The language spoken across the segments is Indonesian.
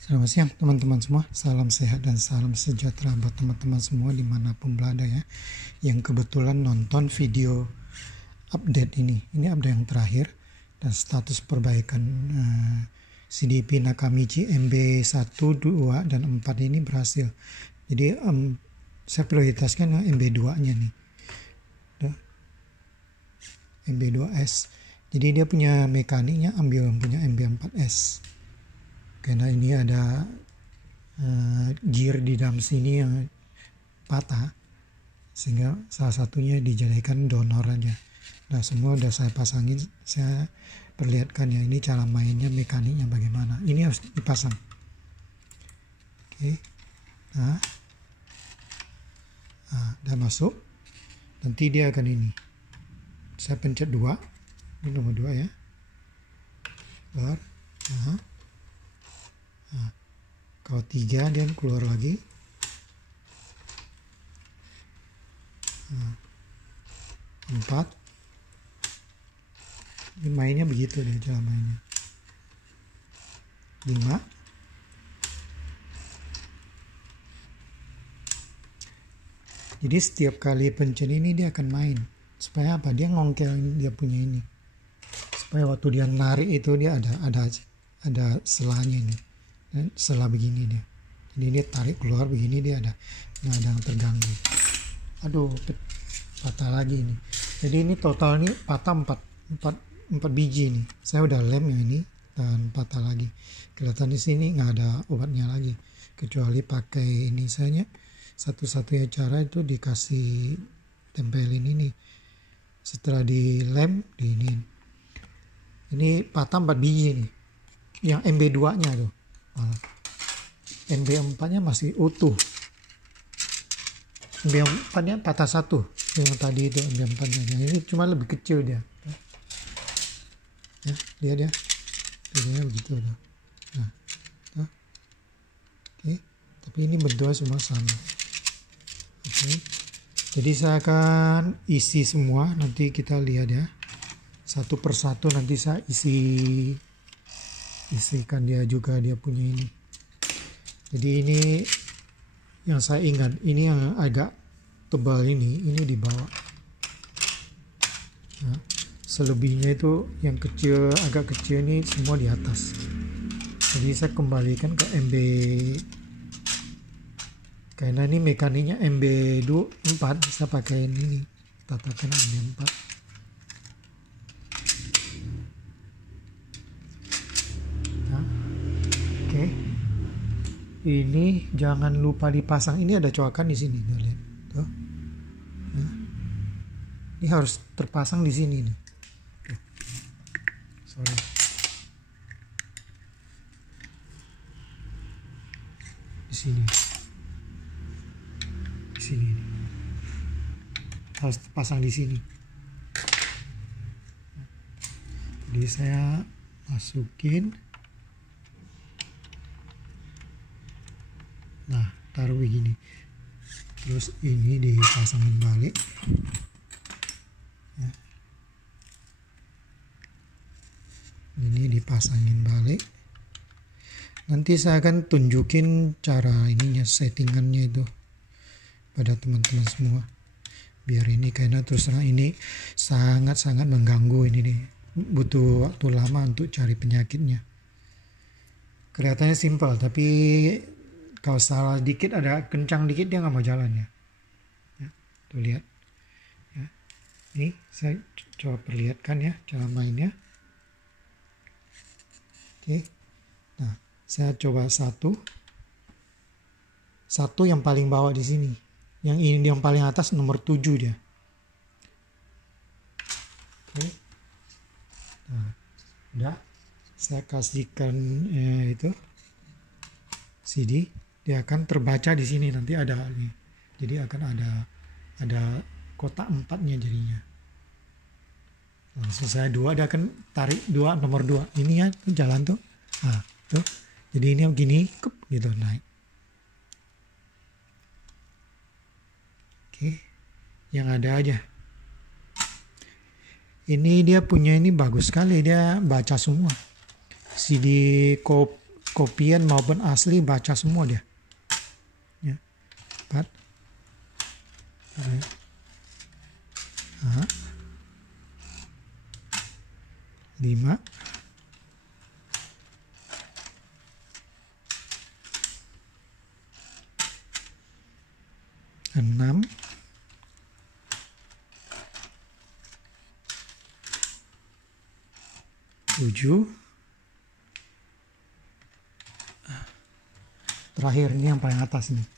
Selamat siang teman-teman semua, salam sehat dan salam sejahtera buat teman-teman semua dimanapun berada ya, yang kebetulan nonton video update ini update yang terakhir dan status perbaikan CDP Nakamichi MB 1, 2, dan 4 ini berhasil. Jadi saya prioritaskan yang MB 2 nya nih, MB 2S. Jadi dia punya mekaniknya ambil yang punya MB 4S, karena ini ada gear di dalam sini yang patah, sehingga salah satunya dijadikan donor aja. Nah, semua udah saya pasangin, saya perlihatkan ya, ini cara mainnya, mekaniknya bagaimana. Ini harus dipasang. Oke. Nah, udah masuk. Nanti dia akan ini. Saya pencet 2. Ini nomor 2 ya. Keluar. Kalau 3 dia keluar lagi. 4. Ini mainnya begitu deh cara mainnya. 5. Jadi setiap kali pencet ini dia akan main. Supaya apa? Dia ngongkel ini, dia punya ini. Supaya waktu dia narik itu dia ada selanya ini. Dan setelah begini dia. Jadi dia tarik keluar begini, dia ada yang terganggu. Aduh, patah lagi ini. Jadi ini total ini patah 4 biji nih. Saya udah lem yang ini dan patah lagi. Kelihatan di sini nggak ada obatnya lagi. Kecuali pakai ini saja. Satu-satunya cara itu dikasih tempelin ini. Setelah dilem, ini patah 4 biji nih. Yang MB2-nya tuh. MB4-nya masih utuh. MB4-nya patah 1. Yang tadi itu MB4-nya. Yang ini cuma lebih kecil dia. Ya, dia. Biasanya begitu. Nah. Oke. Tapi ini bentuknya semua sama. Oke. Jadi saya akan isi semua. Nanti kita lihat ya. Satu persatu nanti saya isikan dia juga, dia punya ini. Jadi ini yang saya ingat, ini yang agak tebal ini di bawah. Nah, selebihnya itu yang kecil, agak kecil ini semua di atas. Jadi saya kembalikan ke MB, karena ini mekaniknya MB4, saya pakai ini, tatakan MB4. Ini jangan lupa dipasang. Ini ada coakan di sini, lihat. Tuh. Nah. Ini harus terpasang di sini nih. Sorry. Di sini. Di sini. Harus terpasang di sini. Jadi saya masukin. Nah, taruh begini. Terus ini dipasangin balik. Ya. Ini dipasangin balik. Nanti saya akan tunjukin cara ininya, settingannya itu pada teman-teman semua. Biar ini, karena terus terang ini sangat-sangat mengganggu ini nih. Butuh waktu lama untuk cari penyakitnya. Kelihatannya simpel, tapi kalau salah dikit, ada kencang dikit, dia nggak mau jalan ya. Tuh lihat. Ya. Ini saya coba perlihatkan ya cara mainnya. Oke. Nah, saya coba satu yang paling bawah di sini. Yang ini yang paling atas nomor 7 dia. Oke. Nah, udah. Saya kasihkan itu CD. Dia akan terbaca di sini, nanti ada ini. Jadi akan ada kotak 4-nya jadinya. Langsung saya 2, dia akan tarik 2, nomor 2. Ini ya jalan tuh. Nah, tuh. Jadi ini begini, gitu naik. Oke. Yang ada aja. Ini dia punya ini bagus sekali, dia baca semua. CD kopian maupun asli baca semua dia. Ya. 4. 5. 6. 7. Terakhir ini yang paling atas nih.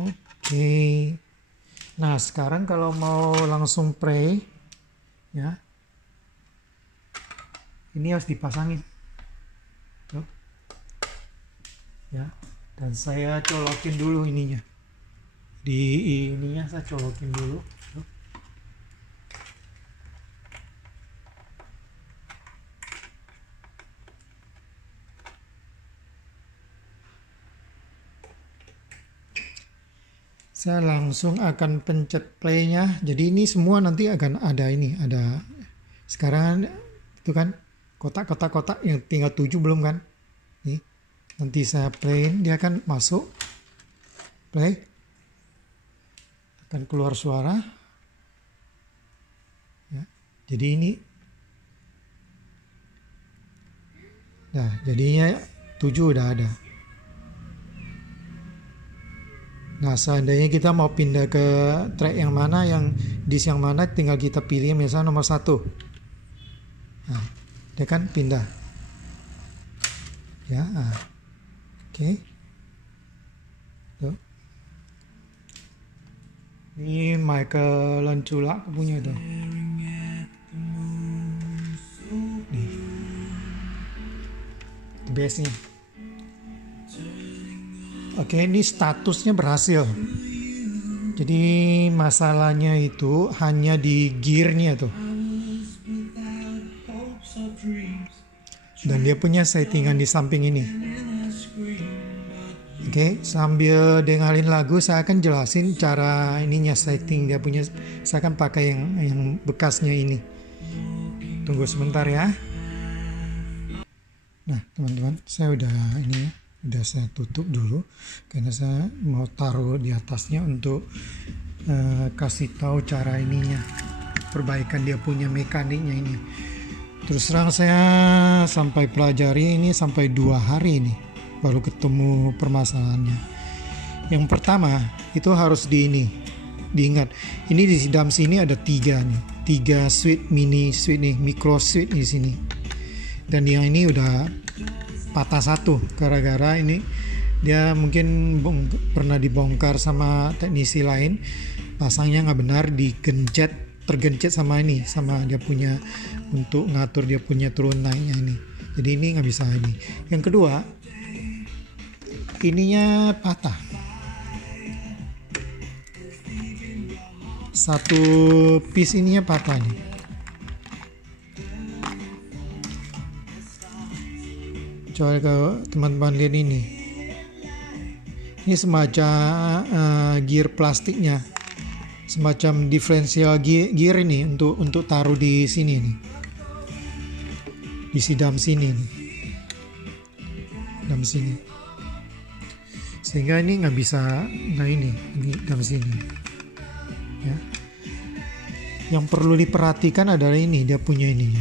Oke. Nah, sekarang kalau mau langsung pray ya. Ini harus dipasangin. Tuh. Ya. Dan saya colokin dulu ininya. Di ininya saya colokin dulu. Tuh. Saya langsung akan pencet play-nya. Jadi ini semua nanti akan ada ini, ada sekarang itu kan kotak-kotak yang tinggal 7 belum kan? Nih. Nanti saya play, dia akan masuk. Play. Akan keluar suara. Ya. Jadi ini. Nah, jadinya 7 udah ada. Nah, seandainya kita mau pindah ke track yang mana, yang disk yang mana, tinggal kita pilih misalnya nomor 1. Nah, dia kan pindah. Ya, oke. Tuh. Ini Michael Lancula punya tuh. Nih. Bass-nya. Oke, ini statusnya berhasil. Jadi masalahnya itu hanya di gearnya tuh. Dan dia punya settingan di samping ini. Oke, sambil dengerin lagu saya akan jelasin cara ininya setting dia punya. Saya akan pakai yang bekasnya ini. Tunggu sebentar ya. Nah, teman-teman, saya udah ini ya. Udah saya tutup dulu karena saya mau taruh di atasnya untuk kasih tahu cara ininya, perbaikan dia punya mekaniknya ini. Terus terang saya sampai pelajari ini sampai 2 hari ini baru ketemu permasalahannya. Yang pertama itu harus diingat ini di dalam sini ada 3 nih, 3 switch, mini switch nih, micro switch di sini, dan yang ini udah patah 1 gara-gara ini dia mungkin pernah dibongkar sama teknisi lain, pasangnya nggak benar, tergencet sama ini, sama dia punya untuk ngatur dia punya turun naiknya ini. Jadi ini nggak bisa ini. Yang kedua, ininya patah. 1 piece ininya patah nih. Coba kalau teman-teman lihat ini semacam gear plastiknya, semacam diferensial gear ini untuk taruh di sini nih, di dalam sini nih, dalam sini, sehingga ini nggak bisa. Nah ini dalam sini ya. Yang perlu diperhatikan adalah ini dia punya ininya,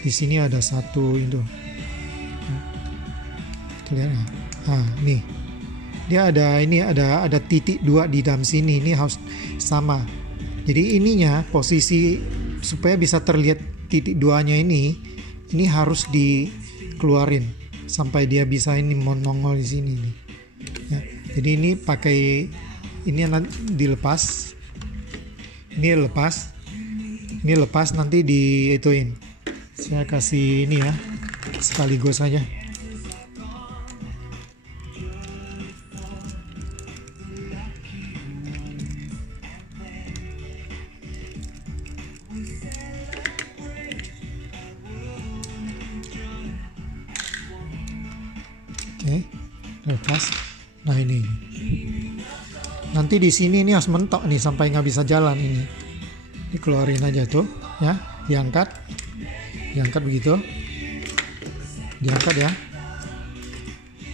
di sini ada 1 itu. Lihat, nih dia ada titik 2 di dalam sini, ini harus sama. Jadi ininya posisi supaya bisa terlihat titik 2-nya ini harus dikeluarin sampai dia bisa ini menongol di sini nih. Ya, jadi ini pakai ini dilepas, ini lepas nanti diituin. Saya kasih ini ya sekaligus aja. Oke, lepas. Nah ini nanti di sini ini harus mentok nih sampai nggak bisa jalan ini. Dikeluarin aja tuh ya, diangkat begitu. diangkat ya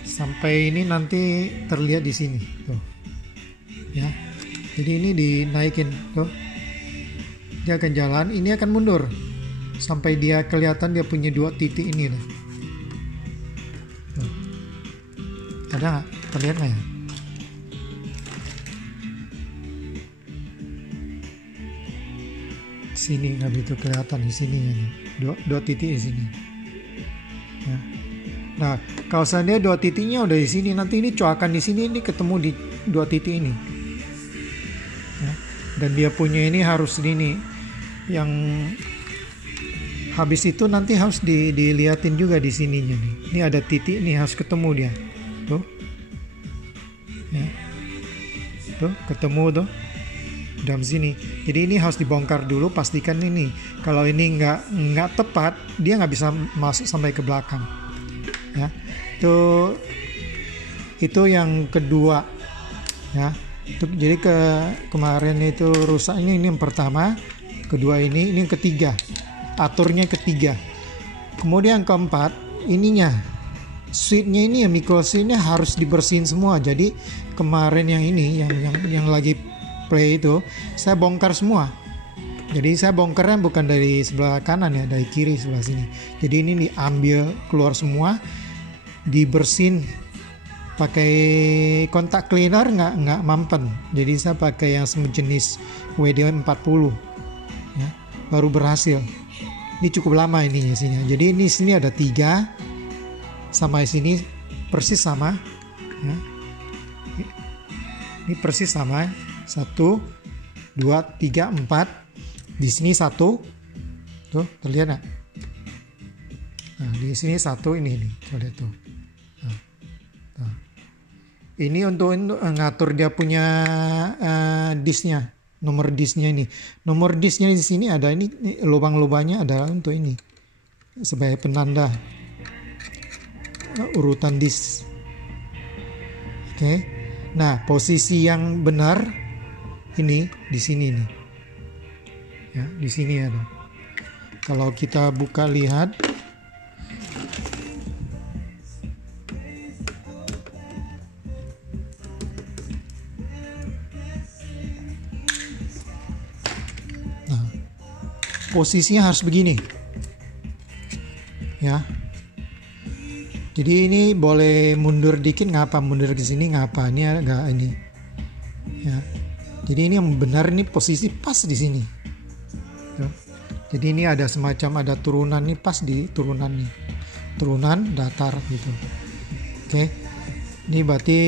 sampai ini nanti terlihat di sini tuh ya. Jadi ini dinaikin tuh, dia akan jalan, ini akan mundur sampai dia kelihatan dia punya 2 titik ini tuh. Ada nggak? Terlihat nggak ya? Sini nggak begitu kelihatan, di sini ya, dua titik di sini. Ya. Nah, kalau seandainya 2 titiknya udah di sini, nanti ini coakan di sini, ini ketemu di 2 titik ini. Ya. Dan dia punya ini harus ini, yang habis itu nanti harus dilihatin juga di sininya nih. Ini ada titik nih, harus ketemu dia. Tuh. Ya. Tuh, ketemu tuh. Dalam sini. Jadi ini harus dibongkar dulu, pastikan ini. Kalau ini nggak tepat, dia nggak bisa masuk sampai ke belakang. Ya. Itu yang kedua. Ya. Jadi kemarin itu rusak, ini yang pertama, kedua ini yang ketiga. Aturnya ketiga. Kemudian yang keempat, ininya. Switch-nya ini ya, micro switch-nya harus dibersihin semua. Jadi kemarin yang ini yang lagi play itu saya bongkar semua. Jadi saya bongkarnya bukan dari sebelah kanan ya, dari kiri sebelah sini. Jadi ini diambil keluar semua, dibersihin pakai kontak cleaner, nggak mampen. Jadi saya pakai yang sejenis WD-40 ya, baru berhasil. Ini cukup lama ini isinya. Jadi ini sini ada 3 sama sini persis sama ya. Ini persis sama. 1, 2, 3, 4. Di sini 1. Tuh, terlihat nggak? Nah, di sini 1 ini nih. Coba lihat tuh. Nah. Ini untuk ngatur dia punya disknya, nomor disknya ini. Nomor disknya di sini ada ini lubang-lubangnya adalah untuk ini. Sebagai penanda urutan disk. Oke. Nah, posisi yang benar ini di sini nih. Ya, di sini ada. Kalau kita buka lihat, nah, posisinya harus begini. Ya. Jadi ini boleh mundur dikit, ngapa mundur ke sini, ngapa ini agak ini. Ya. Jadi ini yang benar, ini posisi pas di sini. Tuh. Jadi ini ada semacam ada turunan nih, pas di turunan nih. Turunan datar gitu. Oke. Ini berarti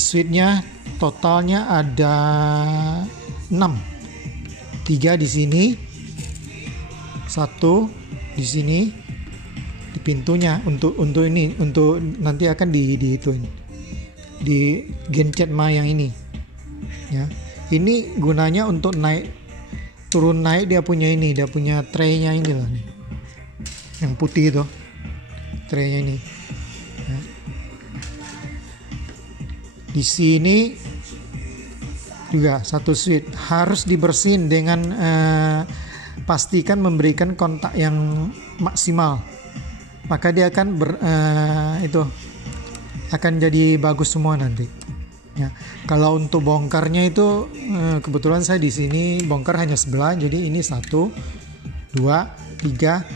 switch-nya totalnya ada 6. 3 di sini. 1 di sini. Di pintunya untuk ini, untuk nanti akan di genset yang ini. Ya, ini gunanya untuk turun naik, dia punya tray-nya ini loh nih. Yang putih itu tray-nya ini. Ya. Di sini juga 1 switch harus dibersihin dengan pastikan memberikan kontak yang maksimal. Maka dia akan akan jadi bagus semua nanti. Ya, kalau untuk bongkarnya itu kebetulan saya di sini bongkar hanya sebelah, jadi ini 1, 2, 3,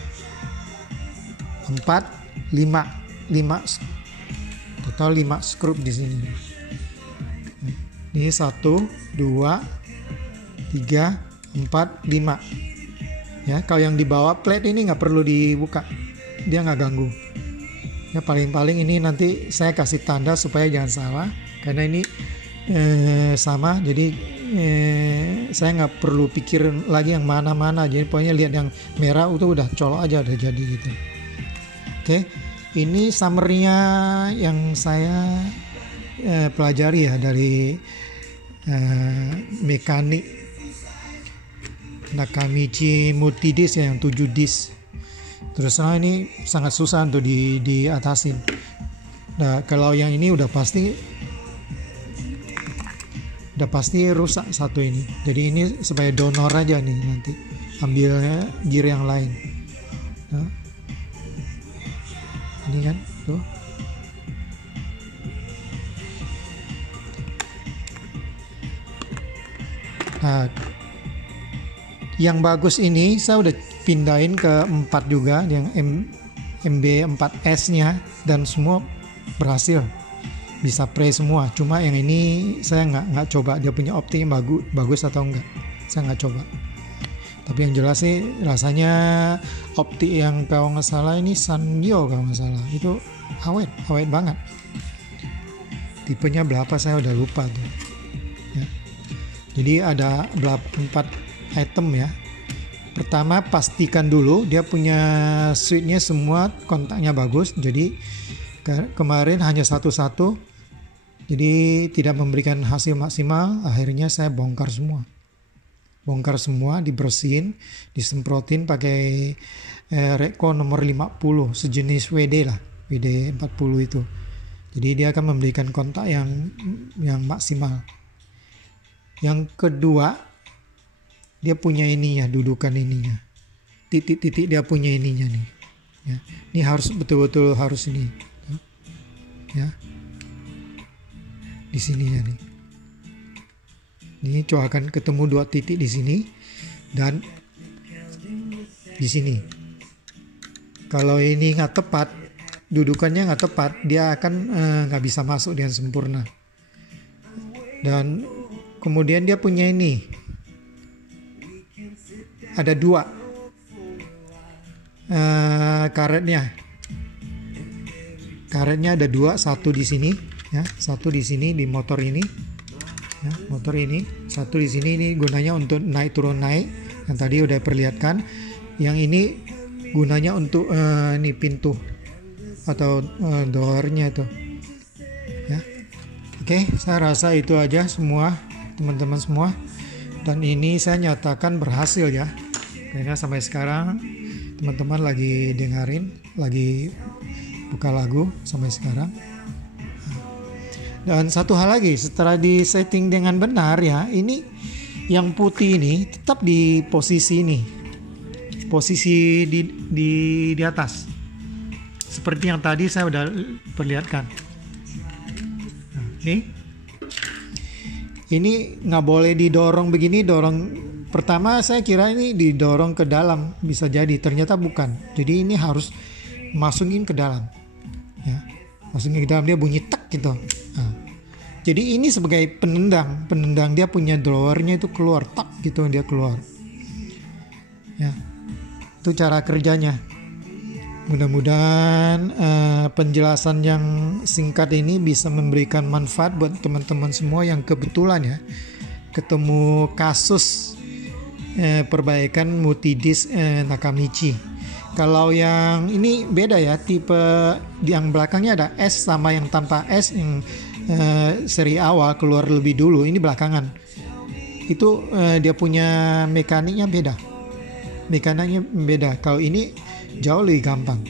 4, 5 total 5 skrup di sini. Ini 1, 2, 3, 4, 5. Ya, kalau yang di bawah plate ini nggak perlu dibuka, dia nggak ganggu. Ya, paling-paling ini nanti saya kasih tanda supaya jangan salah. Karena ini sama, jadi saya nggak perlu pikir lagi yang mana-mana. Jadi pokoknya lihat yang merah itu udah colok aja, udah jadi gitu. Oke, ini summary-nya yang saya pelajari ya dari mekanik Nakamichi Multidisc ya, yang 7 disk. Terus ini sangat susah untuk diatasin. Nah, kalau yang ini udah pasti rusak satu ini. Jadi ini supaya donor aja nih, nanti ambilnya gear yang lain. Nah. Ini kan tuh. Nah, yang bagus ini saya udah pindahin ke 4 juga, yang MB4S nya, dan semua berhasil, bisa play semua. Cuma yang ini saya nggak coba dia punya optiknya bagus atau enggak, saya nggak coba. Tapi yang jelas sih rasanya optik yang kalau nggak salah ini Sanyo kalau nggak salah, itu awet banget. Tipenya berapa saya udah lupa tuh ya. Jadi ada 4 item ya. Pertama, pastikan dulu dia punya switch-nya semua kontaknya bagus. Jadi kemarin hanya satu-satu, jadi tidak memberikan hasil maksimal. Akhirnya saya bongkar semua, dibersihin, disemprotin pakai Reko nomor 50, sejenis WD lah, WD 40 itu. Jadi dia akan memberikan kontak yang maksimal. Yang kedua, dia punya ininya, dudukan ininya, titik-titik dia punya ininya nih ya. Ini harus betul-betul harus ini ya, di sininya nih. Ini coba akan ketemu 2 titik di sini dan di sini. Kalau ini nggak tepat, dudukannya nggak tepat, dia akan nggak bisa masuk dengan sempurna. Dan kemudian dia punya ini, ada 2 karetnya ada 2, satu di sini ya, satu di sini di motor ini ya, satu di sini. Ini gunanya untuk naik turun yang tadi udah perlihatkan. Yang ini gunanya untuk ini pintu atau doornya itu ya. Oke, saya rasa itu aja semua teman-teman semua, dan ini saya nyatakan berhasil ya, karena sampai sekarang teman-teman lagi dengerin, lagi buka lagu sampai sekarang. Dan satu hal lagi, setelah di setting dengan benar ya, ini yang putih ini tetap di posisi ini, posisi di atas, seperti yang tadi saya udah perlihatkan. Nah, ini nggak boleh didorong begini, pertama saya kira ini didorong ke dalam, bisa jadi ternyata bukan. Jadi ini harus masukin ke dalam ya, masukin ke dalam, dia bunyi tek gitu. Nah, jadi ini sebagai penendang dia punya drawernya itu keluar tak gitu, dia keluar ya. Itu cara kerjanya. Mudah-mudahan penjelasan yang singkat ini bisa memberikan manfaat buat teman-teman semua yang kebetulan ya ketemu kasus perbaikan multidisc Nakamichi. Kalau yang ini beda ya, tipe yang belakangnya ada S sama yang tanpa S, yang seri awal keluar lebih dulu, ini belakangan. Itu dia punya mekaniknya beda. Kalau ini jauh lebih gampang.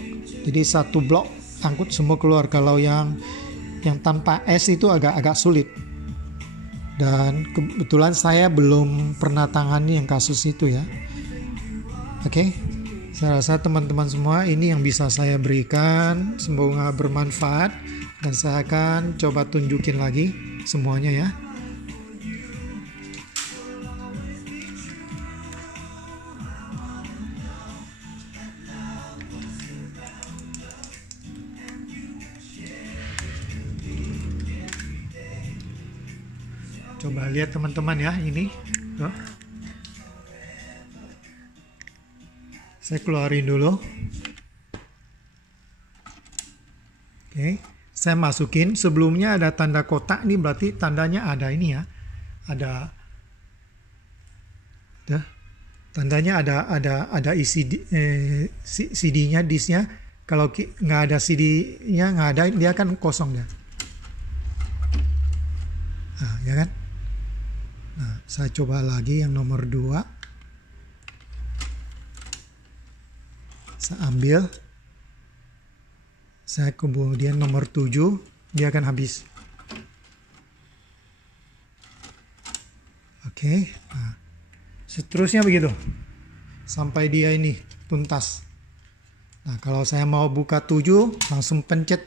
Jadi satu blok angkut semua keluar. Kalau yang tanpa S itu agak sulit. Dan kebetulan saya belum pernah tangani yang kasus itu ya. Oke. Saya rasa teman-teman semua ini yang bisa saya berikan, semoga bermanfaat, dan saya akan coba tunjukin lagi semuanya ya. Coba lihat teman-teman ya, ini tuh. Saya keluarin dulu. Oke, saya masukin. Sebelumnya ada tanda kotak, ini berarti tandanya ada ini ya. Ada tandanya ada isi CD-nya, disknya. Kalau nggak ada CD-nya, nggak ada, dia akan kosong dia. Nah, ya kan? Nah, saya coba lagi yang nomor 2. Saya ambil, saya kemudian nomor 7, dia akan habis. Oke, nah, seterusnya begitu sampai dia ini tuntas. Nah, kalau saya mau buka 7, langsung pencet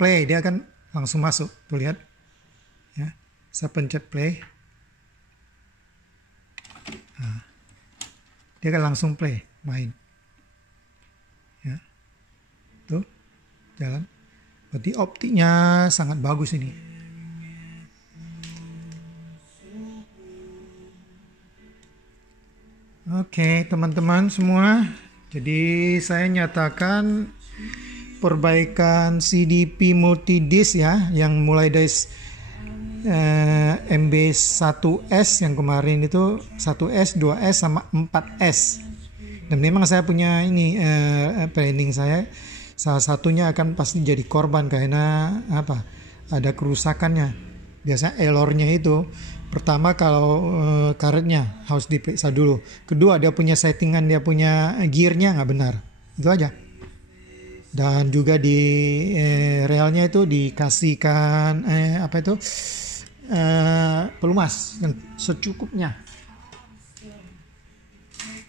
play, dia akan langsung masuk. Tuh lihat. Ya, saya pencet play. Nah, dia akan langsung play, main. Ya. Tuh, jalan. Berarti optiknya sangat bagus ini. Oke, teman-teman semua. Jadi saya nyatakan perbaikan CDP multidisc ya, yang mulai dari MB1S yang kemarin itu 1S, 2S sama 4S. Dan memang saya punya ini planning saya salah satunya akan pasti jadi korban karena apa? Ada kerusakannya. Biasanya errornya itu pertama kalau karetnya harus diperiksa dulu. Kedua dia punya settingan, dia punya gearnya nggak benar. Itu aja. Dan juga di relnya itu dikasihkan pelumas yang secukupnya.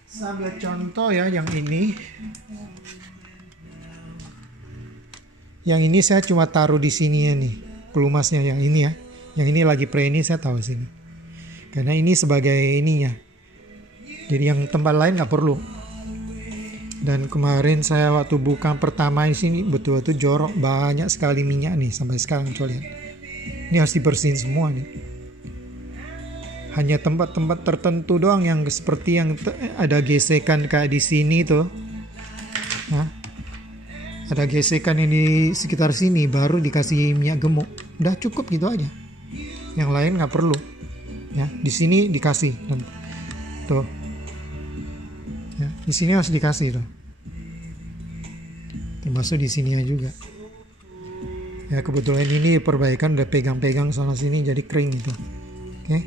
Saya ambil contoh ya yang ini. Yang ini saya cuma taruh di sini ya nih, pelumasnya yang ini ya. Yang ini lagi pre ini saya taruh sini. Karena ini sebagai ininya. Jadi yang tempat lain nggak perlu. Dan kemarin saya waktu buka pertama di sini betul-betul jorok, banyak sekali minyak nih sampai sekarang coba lihat. Ini harus dibersihin semua nih. Hanya tempat-tempat tertentu doang yang seperti yang ada gesekan kayak di sini tuh. Nah, ada gesekan ini sekitar sini baru dikasih minyak gemuk. Udah cukup gitu aja. Yang lain nggak perlu. Ya, di sini dikasih. Tuh. Ya, di sini harus dikasih tuh. Termasuk di sini juga. Ya kebetulan ini perbaikan udah pegang-pegang sana sini jadi kering gitu. Oke.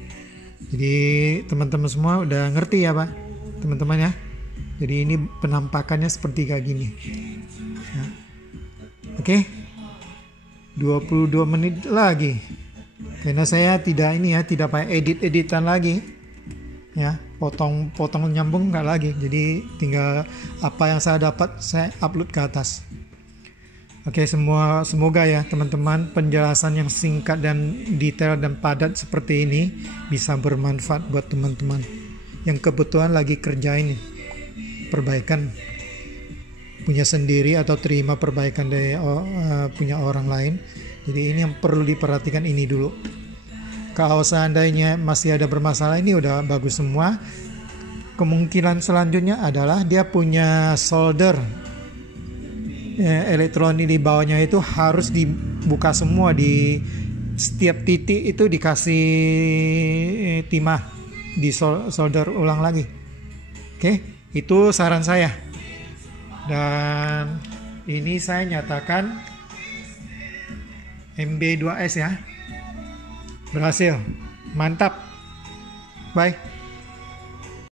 Jadi teman-teman semua udah ngerti ya Pak? Teman-teman ya. Jadi ini penampakannya seperti kayak gini. Ya. Oke. 22 menit lagi. Karena saya tidak pakai edit-editan lagi. Ya, potong nyambung nggak lagi. Jadi tinggal apa yang saya dapat saya upload ke atas. Oke, semoga ya teman-teman penjelasan yang singkat dan detail dan padat seperti ini bisa bermanfaat buat teman-teman yang kebetulan lagi kerjain perbaikan punya sendiri atau terima perbaikan dari punya orang lain. Jadi ini yang perlu diperhatikan ini dulu. Kalau seandainya masih ada bermasalah, ini udah bagus semua. Kemungkinan selanjutnya adalah dia punya solder elektronik di bawahnya itu harus dibuka semua, di setiap titik itu dikasih timah, di solder ulang lagi. Oke, itu saran saya. Dan ini saya nyatakan MB2S ya berhasil, mantap, bye.